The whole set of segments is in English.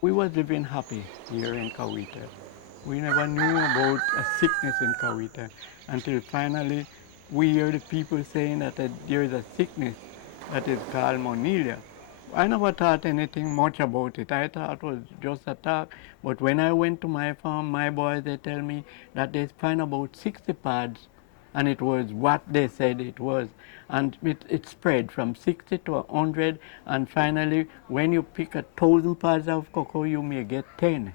We was living happy here in Cahuita. We never knew about a sickness in Cahuita until finally we hear the people saying that there is a sickness that is called Monilia. I never thought anything much about it. I thought it was just a talk. But when I went to my farm, my boys, they tell me that they find about 60 pods, and it was what they said it was. And it spread from 60 to 100, and finally, when you pick 1,000 pods of cocoa, you may get 10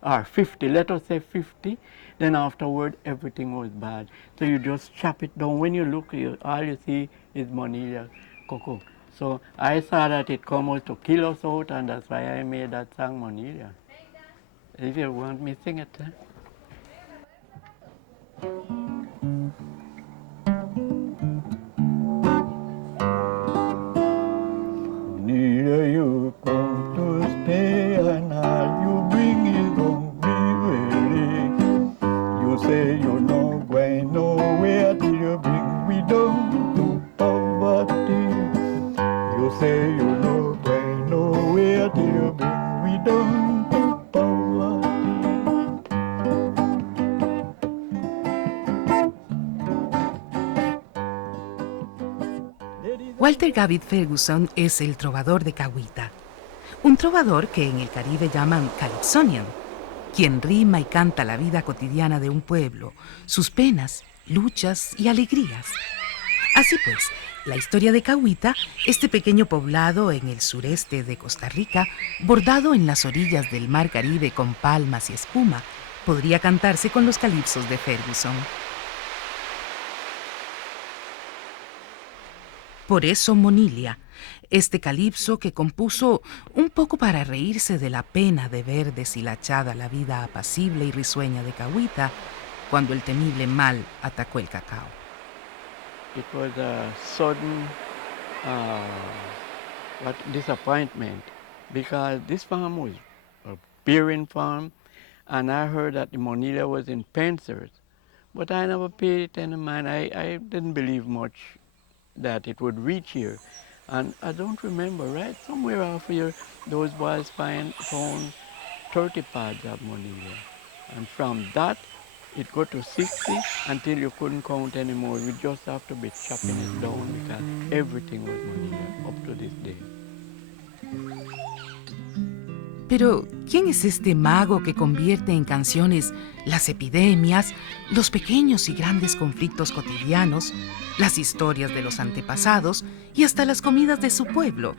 or 50, let us say 50, then afterward everything was bad. So you just chop it down. When you look, all you see is Monilia cocoa. So I saw that it come out to kill us out, and that's why I made that song Monilia. If you want me sing it, eh? Monilia, you come to stay, and all you bring is gonna be ready. You say you're not going nowhere till you bring we down to poverty. You say you're not going nowhere till you bring we down to poverty. Walter Ferguson es el trovador de Cahuita, un trovador que en el Caribe llaman calypsonian, quien rima y canta la vida cotidiana de un pueblo, sus penas, luchas y alegrías. Así pues, la historia de Cahuita, este pequeño poblado en el sureste de Costa Rica, bordado en las orillas del mar Caribe con palmas y espuma, podría cantarse con los calipsos de Ferguson. Por eso Monilia, este calipso que compuso un poco para reírse de la pena de ver deshilachada la vida apacible y risueña de Cahuita cuando el temible mal atacó el cacao. It was a sudden disappointment because this farm was a bearing farm, and I heard that the Monilia was in Pensers, but I never paid it any mind. I didn't believe much that it would reach here. And I don't remember, right? Somewhere off here, those boys found 30 pods of Monilia. And from that, it got to 60 until you couldn't count anymore. We just have to be chopping it down because everything was Monilia up to this day. Pero, ¿quién es este mago que convierte en canciones las epidemias, los pequeños y grandes conflictos cotidianos, las historias de los antepasados y hasta las comidas de su pueblo?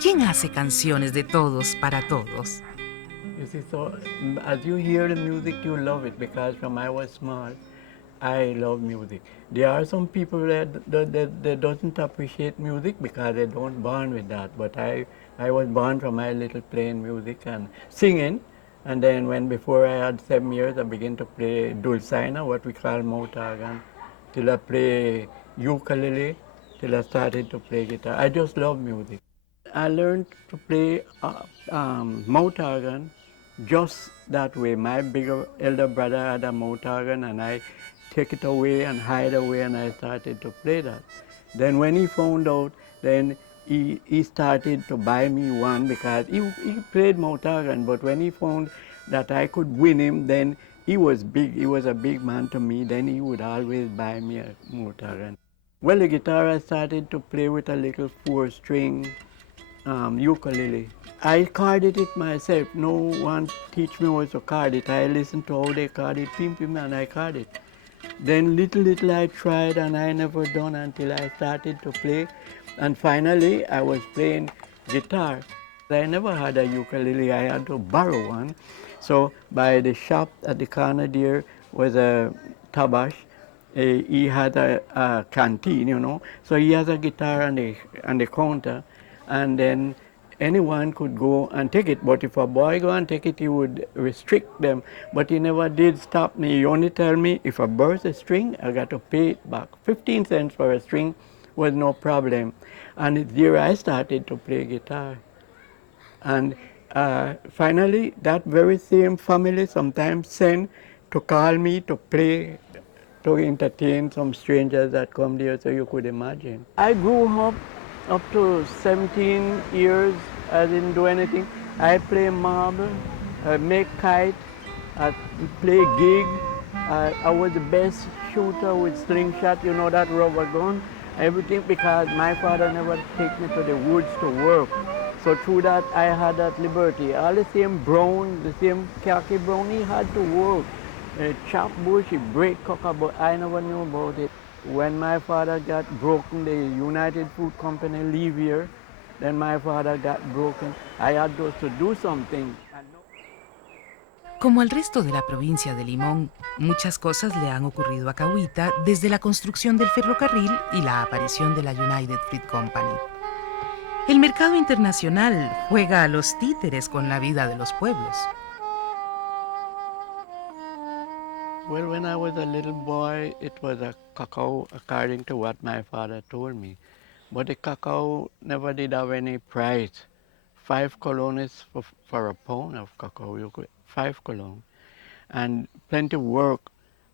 ¿Quién hace canciones de todos para todos? You see, so as you hear the music, you love it because from I was small, I love music. There are some people that doesn't appreciate music because they don't born with that. But I was born from my little playing music and singing. And then before I had 7 years, I began to play dulciana, what we call mouth organ, till I play ukulele, till I started to play guitar. I just love music. I learned to play mouth organ just that way. My bigger elder brother had a mouth organ, and I take it away and hide away, and I started to play that. Then when he found out, then he started to buy me one because he played mouth organ, but when he found that I could win him, then he was big, he was a big man to me, then he would always buy me a mouth organ. Well, the guitar I started to play with a little 4-string ukulele. I carded it myself. No one teach me how to card it. I listened to how they card it, pim pim, and I card it. Then little I tried, and I never done until I started to play. And finally, I was playing guitar. I never had a ukulele. I had to borrow one. So by the shop at the corner there was a Tabash. He had a canteen, you know. So he has a guitar on the counter, and then anyone could go and take it. But if a boy go and take it, he would restrict them. But he never did stop me. He only tell me if I burst a string, I got to pay it back. 15 cents for a string was no problem. And there I started to play guitar. And finally, that very same family sometimes send to call me to play, to entertain some strangers that come there, so you could imagine. I grew up to 17 years. I didn't do anything. I play marble, make kite, I play gig. I was the best shooter with slingshot, you know that rubber gun. Everything because my father never take me to the woods to work. So through that I had that liberty. All the same brown, the same khaki brown, he had to work. Chop bush, he break cocoa, but I never knew about it. When my father got broken, the United Fruit Company leave here, then my father got broken. I had to do something. Como al resto de la provincia de Limón, muchas cosas le han ocurrido a Cahuita desde la construcción del ferrocarril y la aparición de la United Fruit Company. El mercado internacional juega a los títeres con la vida de los pueblos. Well, when I was a little boy, it was a cacao, according to what my father told me. But the cacao never did have any price. 5 colones for a pound of cacao, 5 colones. And plenty of work.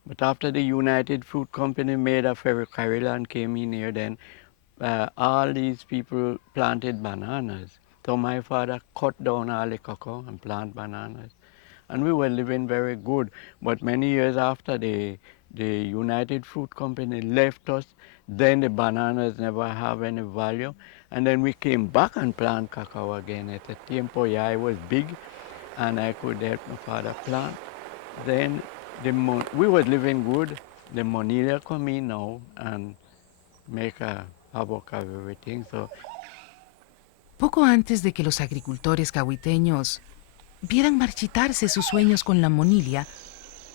But after the United Fruit Company made a ferrocarril and came in here, then all these people planted bananas. So my father cut down all the cacao and plant bananas. And we were living very good. But many years after the United Fruit Company left us, then the bananas never have any value. And then we came back and plant cacao again. At the tiempo, yeah, I was big and I could help my father plant. Then we was living good. The Monilla come in now and make a havoc of everything. So Poco antes de que los agricultores cahuiteños vieran marchitarse sus sueños con la monilia,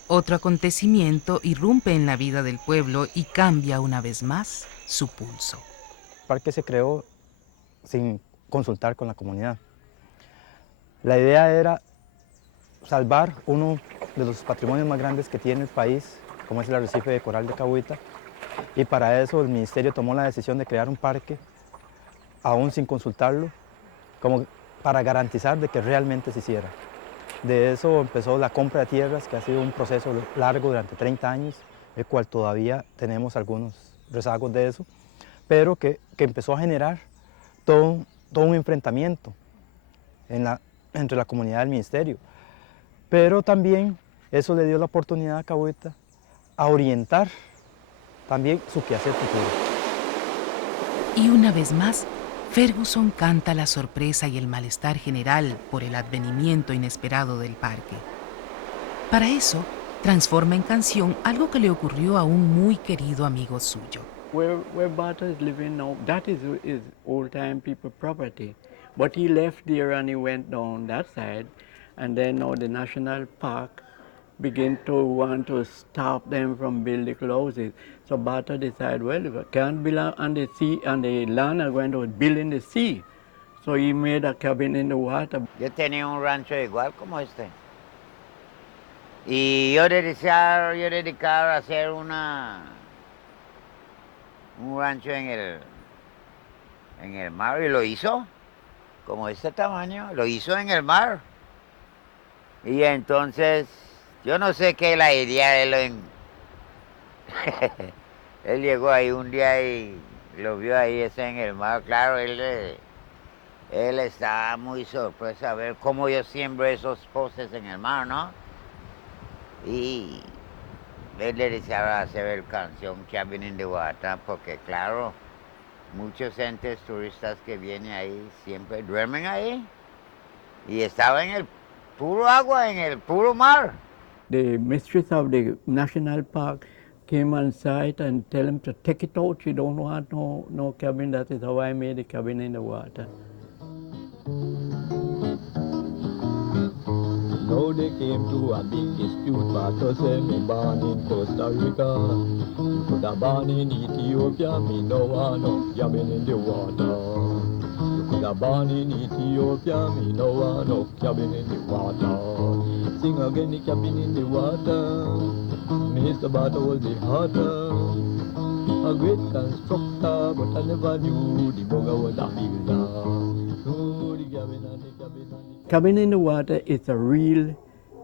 otro acontecimiento irrumpe en la vida del pueblo y cambia una vez más su pulso. El parque se creó sin consultar con la comunidad. La idea era salvar uno de los patrimonios más grandes que tiene el país, como es el arrecife de coral de Cahuita, y para eso el ministerio tomó la decisión de crear un parque, aún sin consultarlo, como para garantizar de que realmente se hiciera. De eso empezó la compra de tierras, que ha sido un proceso largo durante 30 años, el cual todavía tenemos algunos rezagos de eso, pero que empezó a generar todo un enfrentamiento entre la comunidad y el ministerio. Pero también eso le dio la oportunidad a Cahuita a orientar también su quehacer futuro. Y una vez más, Ferguson canta la sorpresa y el malestar general por el advenimiento inesperado del parque. Para eso, transforma en canción algo que le ocurrió a un muy querido amigo suyo. where Bata is living now, that is old-time people property. But he left there and he went down that side, and then now the national park begin to want to stop them from building houses. So Bata decided, well, if I can't build on the sea, on the land, I'm going to build in the sea. So he made a cabin in the water. Yo tenía un rancho igual como este. Y yo dedicaba a hacer un rancho en el mar, y lo hizo, como este tamaño, lo hizo en el mar. Y entonces, yo no sé qué la idea de él llegó ahí un día y lo vio ahí ese en el mar. Claro, él estaba muy sorpreso a ver cómo yo siembro esos postes en el mar, ¿no? Y él le deseaba hacer el canción Cabin in the Water, porque claro, muchos entes turistas que vienen ahí siempre duermen ahí. Y estaba en el puro agua, en el puro mar. The mistress of the national park came on site and tell him to take it out. She don't want no cabin. That is how I made the cabin in the water. Now they came to a big dispute, but to say me born in Costa Rica. You could have born in Ethiopia, me no want no cabin in the water. You could have born in Ethiopia, me no want no cabin in the water. Sing again the cabin in the water, Mr. Butter was the hotter. A great constructor, but I never knew the bugger was a builder. Oh, the cabin and the cabin and the Cabin in the water is a real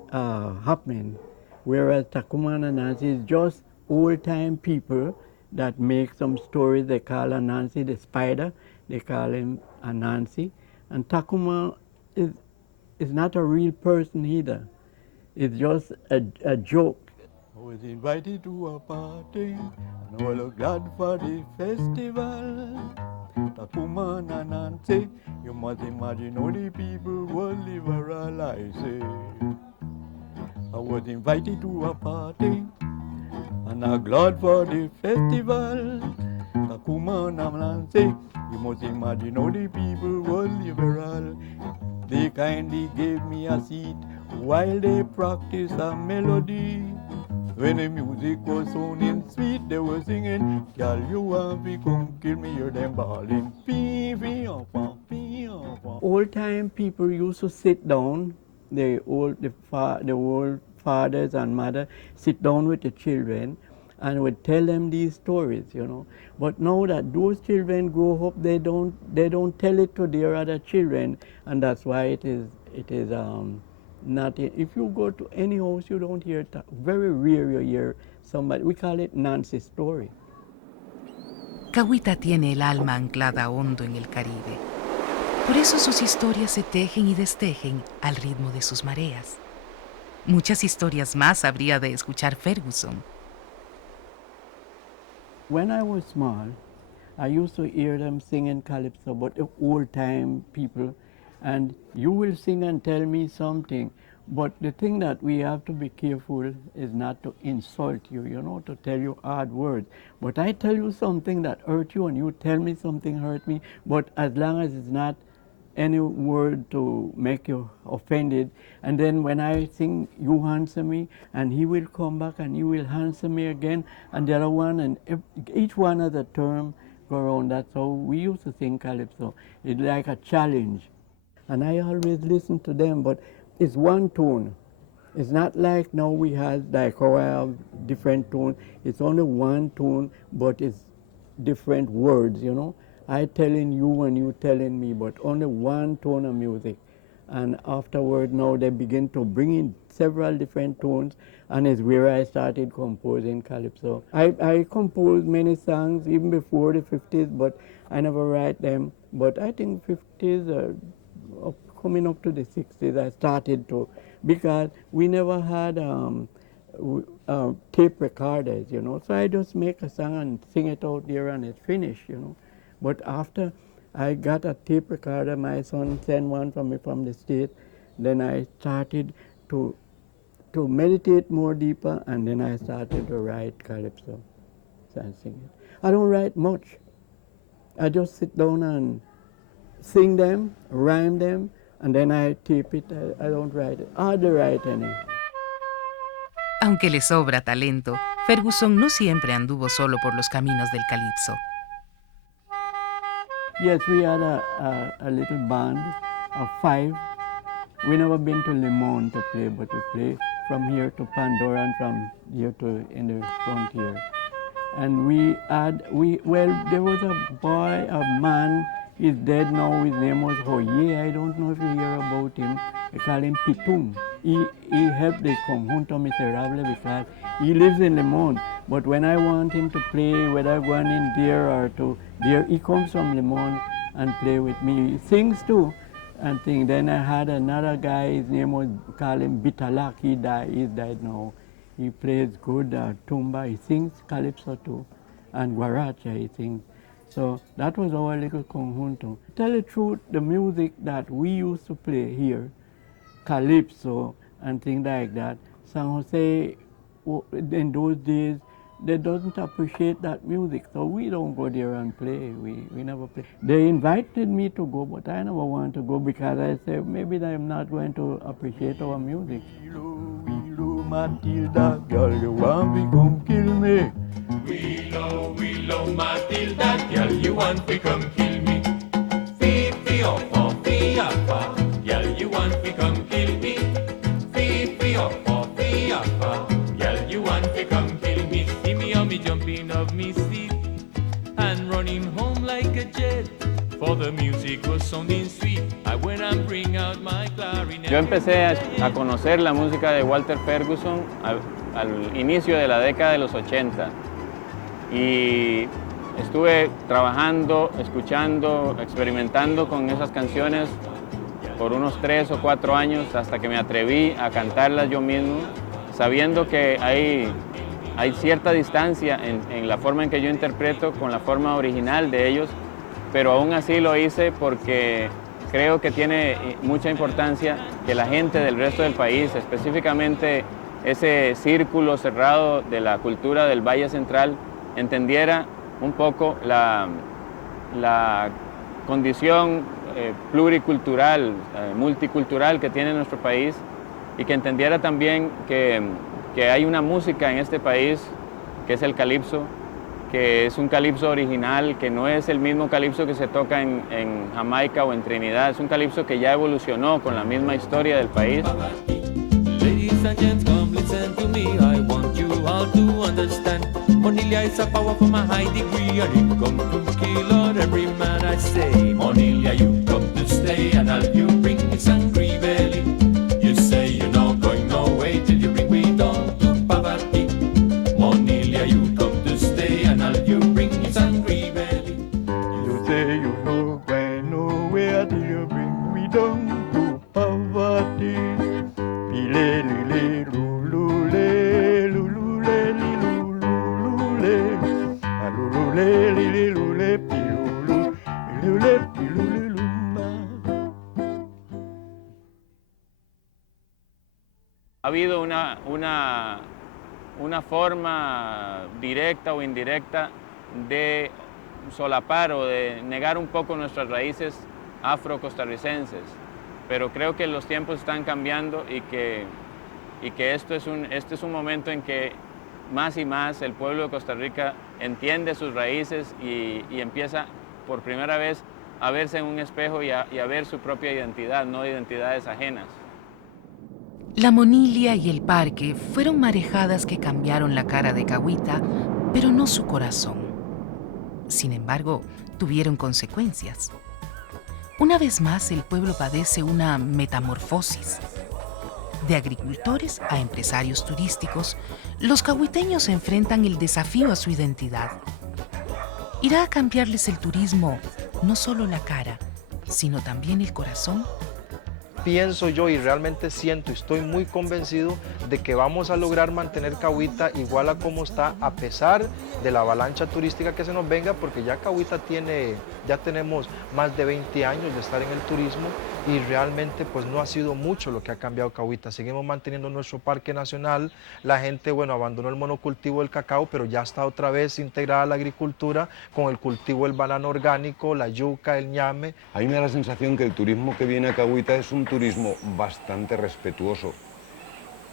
happening, whereas Takuman and Nancy is just old-time people that make some stories. They call Anansi the spider. They call him Anansi. And Takuma is it's not a real person either. It's just a joke. I was invited to a party, and I was glad for the festival. Takuman and Nancy, you must imagine how the people were liberal, I say. I was invited to a party, and I'm glad for the festival. Takuman and Nancy, you must imagine how the people were liberal. They kindly gave me a seat while they practiced a melody. When the music was sounding sweet, they were singing, "Girl, you want to come kill me," hear them bawling. Old time people used to sit down, the old fathers and mothers sit down with the children and would tell them these stories, you know. But now that those children grow up, they don't tell it to their other children, and that's why it is not. If you go to any house, you don't hear. Very rare you hear somebody. We call it Nancy's story. Cahuita tiene el alma anclada hondo en el Caribe. Por eso sus historias se tejen y destejen al ritmo de sus mareas. Muchas historias más habría de escuchar Ferguson. When I was small, I used to hear them singing calypso, but the old time people, and you will sing and tell me something, but the thing that we have to be careful is not to insult you, you know, to tell you hard words. But I tell you something that hurt you and you tell me something hurt me, but as long as it's not any word to make you offended, and then when I sing, you answer me, and he will come back and you will answer me again, and the other one, and each one has a term go around. That's how we used to sing calypso. It's like a challenge. And I always listen to them, but it's one tone. It's not like now we have like how I have different tones. It's only one tone, but it's different words, you know. I telling you and you telling me, but only one tone of music. And afterward, now they begin to bring in several different tones, and it's where I started composing calypso. I composed many songs even before the 50s, but I never write them. But I think 50s coming up to the 60s, I started to, because we never had tape recorders, you know. So I just make a song and sing it out there and it's finished, you know. But after I got a tape recorder, my son sent one from me from the States, then I started to meditate more deeper, and then I started to write calypso and sing it. I don't write much. I just sit down and sing them, rhyme them, and then I tape it. I don't write it. I hardly write any. Aunque le sobra talento, Ferguson no siempre anduvo solo por los caminos del calipso. Yes, we had a little band of 5. We never been to Le Monde to play, but we play from here to Pandora and from here to in the frontier. And there was a boy, a man, he's dead now, his name was Hoye. I don't know if you hear about him. They call him Pitum. He helped the Conjunto Miserable because he lives in Le Monde. But when I want him to play, whether going in there or to there, he comes from Le Monde and play with me. He sings too. And thing. Then I had another guy, his name was, call him Bitalak, he's died now. He plays good tumba, he sings calypso too, and guaracha he sings. So that was our little conjunto. To tell the truth, the music that we used to play here, calypso and things like that, San Jose in those days, they doesn't appreciate that music, so we don't go there and play. We never play. They invited me to go, but I never want to go because I said maybe I'm not going to appreciate our music. Willow, Matilda, girl, you want to come kill me? Willow, Matilda, girl, you want to come kill me? Fee-fee-oh-oh, fee-ah-fah, girl, you want to come kill me? Fee-fee-oh-oh, fee-ah-fah, girl, you want to come kill me? See me on me jumping of me seat and running home like a jet, for the music was sounding sweet. I went and bring out my clarinet. Yo empecé a conocer la música de Walter Ferguson al inicio de la década de los 80 y estuve trabajando, escuchando, experimentando con esas canciones por unos 3 o 4 años hasta que me atreví a cantarlas yo mismo, sabiendo que hay cierta distancia en la forma en que yo interpreto con la forma original de ellos, pero aún así lo hice porque creo que tiene mucha importancia que la gente del resto del país, específicamente ese círculo cerrado de la cultura del Valle Central, entendiera un poco la condición pluricultural, multicultural que tiene nuestro país, y que entendiera también que hay una música en este país que es el calipso, que es un calipso original, que no es el mismo calipso que se toca en Jamaica o en Trinidad, es un calipso que ya evolucionó con la misma historia del país. Ladies and gents, come listen to me. I want you all to understand. Monilia is a power from a high degree, and it come to kill out every man. I say, Monilia, you come to stay, and all you bring is angry belly. You say you're not going no way till you bring we down to poverty. Monilia, you come to stay, and all you bring is angry belly. You say you know going nowhere till you bring me down to poverty. Pile lile lulule lulule lulule alulule lile lule pilulu lule pilulu luma. Ha habido una forma directa o indirecta de solapar o de negar un poco nuestras raíces afro-costarricenses, pero creo que los tiempos están cambiando y que este es un momento en que más y más el pueblo de Costa Rica entiende sus raíces y empieza por primera vez a verse en un espejo y a ver su propia identidad, no identidades ajenas. La Monilia y el parque fueron marejadas que cambiaron la cara de Cahuita, pero no su corazón. Sin embargo, tuvieron consecuencias. Una vez más, el pueblo padece una metamorfosis. De agricultores a empresarios turísticos, los cahuiteños enfrentan el desafío a su identidad. ¿Irá a cambiarles el turismo no solo la cara, sino también el corazón? Pienso yo y realmente siento y estoy muy convencido de que vamos a lograr mantener Cahuita igual a como está, a pesar de la avalancha turística que se nos venga, porque ya Cahuita ya tenemos más de 20 años de estar en el turismo y realmente pues no ha sido mucho lo que ha cambiado Cahuita. Seguimos manteniendo nuestro parque nacional, la gente abandonó el monocultivo del cacao, pero ya está otra vez integrada a la agricultura con el cultivo del banano orgánico, la yuca, el ñame. A mí me da la sensación que el turismo que viene a Cahuita es un turismo bastante respetuoso.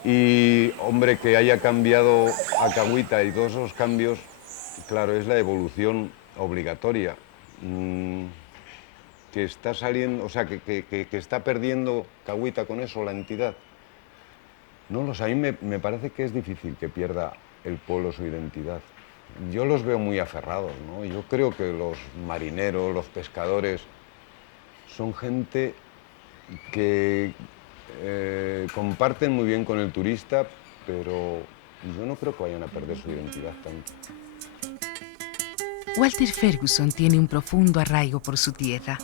Y, hombre, que haya cambiado a Cahuita y todos esos cambios, claro, es la evolución obligatoria. Que está saliendo, o sea, que está perdiendo Cahuita con eso, la entidad. No lo sé, a mí me parece que es difícil que pierda el pueblo su identidad. Yo los veo muy aferrados, ¿no? Yo creo que los marineros, los pescadores, son gente que comparten muy bien con el turista, pero yo no creo que vayan a perder su identidad tanto. Walter Ferguson tiene un profundo arraigo por su tierra.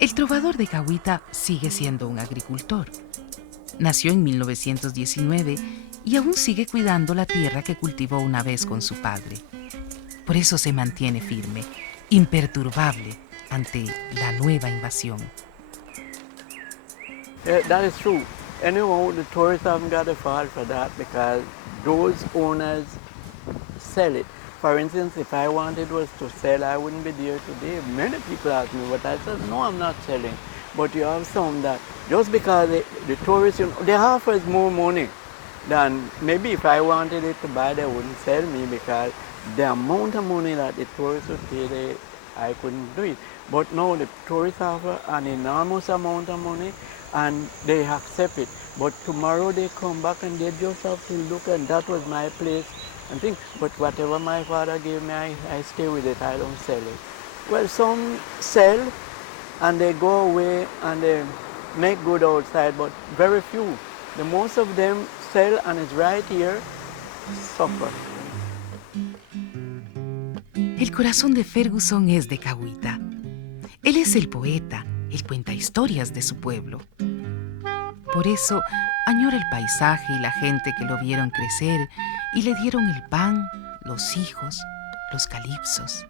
El trovador de Cahuita sigue siendo un agricultor. Nació en 1919 y aún sigue cuidando la tierra que cultivó una vez con su padre. Por eso se mantiene firme, imperturbable ante la nueva invasión. Yeah, that is true. Anyhow, the tourists haven't got a fault for that because those owners sell it. For instance, if I wanted was to sell, I wouldn't be there today. Many people ask me, but I said, no, I'm not selling. But you have some that just because the tourists, they offer us more money than maybe if I wanted it to buy, they wouldn't sell me because the amount of money that the tourists would pay, I couldn't do it. But now the tourists offer an enormous amount of money and they accept it. But tomorrow they come back and they just have to look, and that was my place and think. But whatever my father gave me, I stay with it, I don't sell it. Well, some sell and they go away and they make good outside, but very few. The most of them sell and it's right here, suffer. El corazón de Ferguson es de Cahuita. Él es el poeta, Él cuenta historias de su pueblo. Por eso añora el paisaje y la gente que lo vieron crecer y le dieron el pan, los hijos, los calipsos.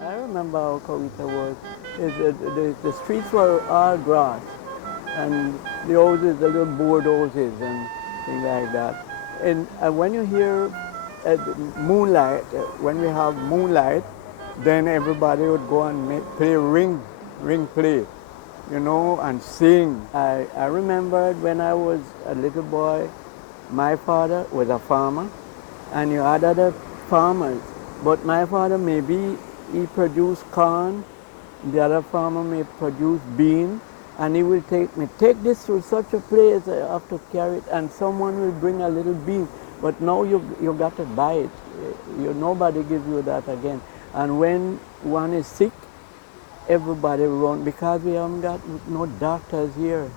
I remember how Cahuita was. The streets were all grass, and the houses, the little board houses and things like that. And when you hear moonlight, when we have moonlight, then everybody would go and play ring play, you know, and sing. I remembered when I was a little boy, my father was a farmer, and you had other farmers. But my father, maybe he produced corn, the other farmer may produce beans, and he will take this to such a place, I have to carry it, and someone will bring a little bean. But now you got to buy it. Nobody gives you that again. And when one is sick, everybody run, because we haven't got no doctors here.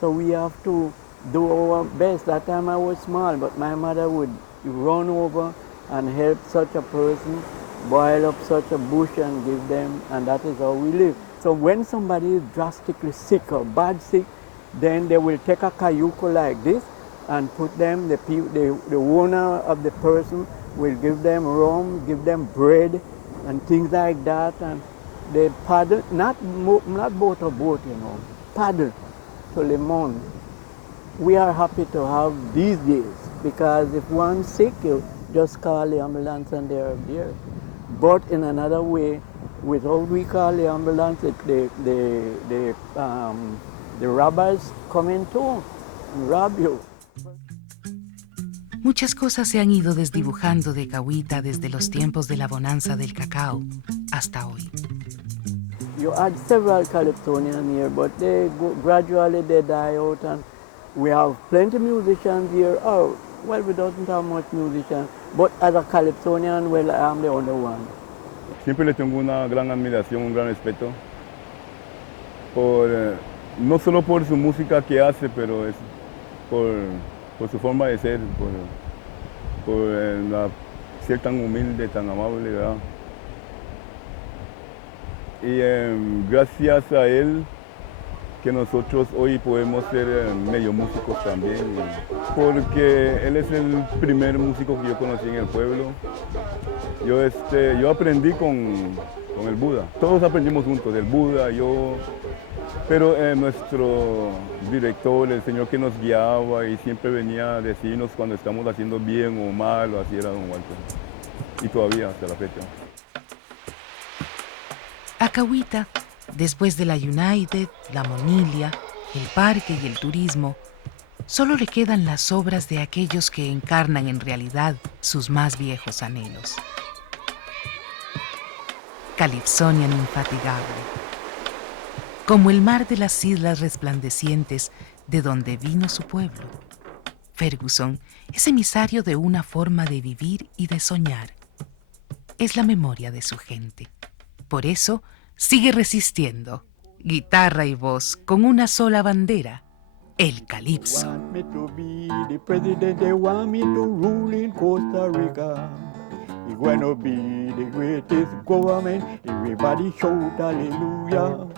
So we have to do our best. That time I was small, but my mother would run over and help such a person, boil up such a bush and give them, and that is how we live. So when somebody is drastically sick or bad sick, then they will take a cayuco like this and put them, the owner of the person will give them rum, give them bread and things like that, and they paddle, not boat or boat, you know, paddle to Le Monde. We are happy to have these days, because if one's sick, you just call the ambulance and they're there. But in another way, without we call the ambulance, the robbers come in too and rob you. Muchas cosas se han ido desdibujando de Cahuita desde los tiempos de la bonanza del cacao hasta hoy. You had several calypsonians here, but gradually they die out, and we have plenty of musicians here. Oh, well, we don't have much musicians, but as a calypsonian, well, I am the only one. Siempre le tengo una gran admiración, un gran respeto, no solo por su música que hace, pero es por su forma de ser, por ser tan humilde, tan amable, ¿verdad? Y gracias a él que nosotros hoy podemos ser medio músicos también, porque él es el primer músico que yo conocí en el pueblo. Yo aprendí con el Buda, todos aprendimos juntos, del Buda, pero nuestro director, el señor que nos guiaba y siempre venía a decirnos cuando estamos haciendo bien o mal, o así era don Walter, y todavía hasta la fecha. A Cahuita, después de la UNED, la Monilia, el parque y el turismo, solo le quedan las obras de aquellos que encarnan en realidad sus más viejos anhelos. Calypsonian infatigable. Como el mar de las islas resplandecientes de donde vino su pueblo, Ferguson es emisario de una forma de vivir y de soñar. Es la memoria de su gente. Por eso, sigue resistiendo, guitarra y voz con una sola bandera, el calipso. Want me to be the president, they want me to rule in Costa Rica. It's gonna be the greatest government, everybody shout hallelujah.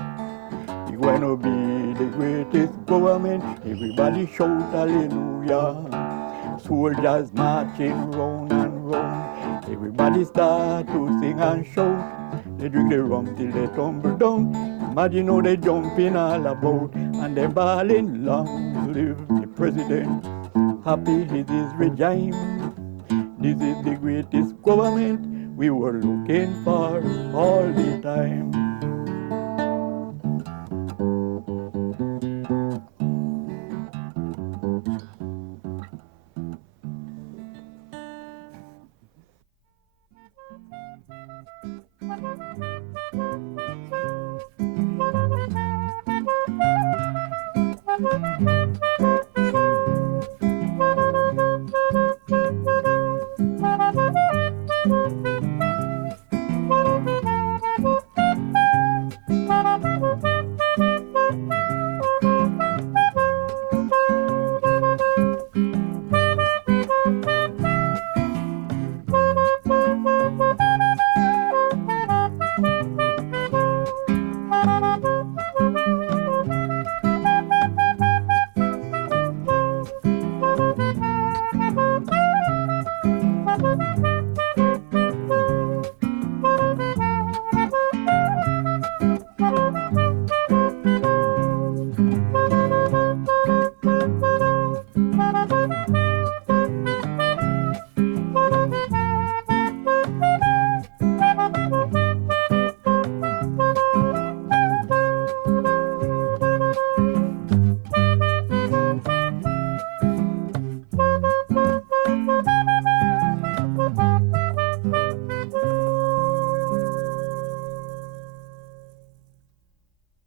It's gonna be the greatest government, everybody shout hallelujah. Soldiers marching round and round, everybody start to sing and shout. They drink the rum till they tumble down. Imagine how they jumping all about, and they bawling, long live the president. Happy is his regime. This is the greatest government we were looking for all the time.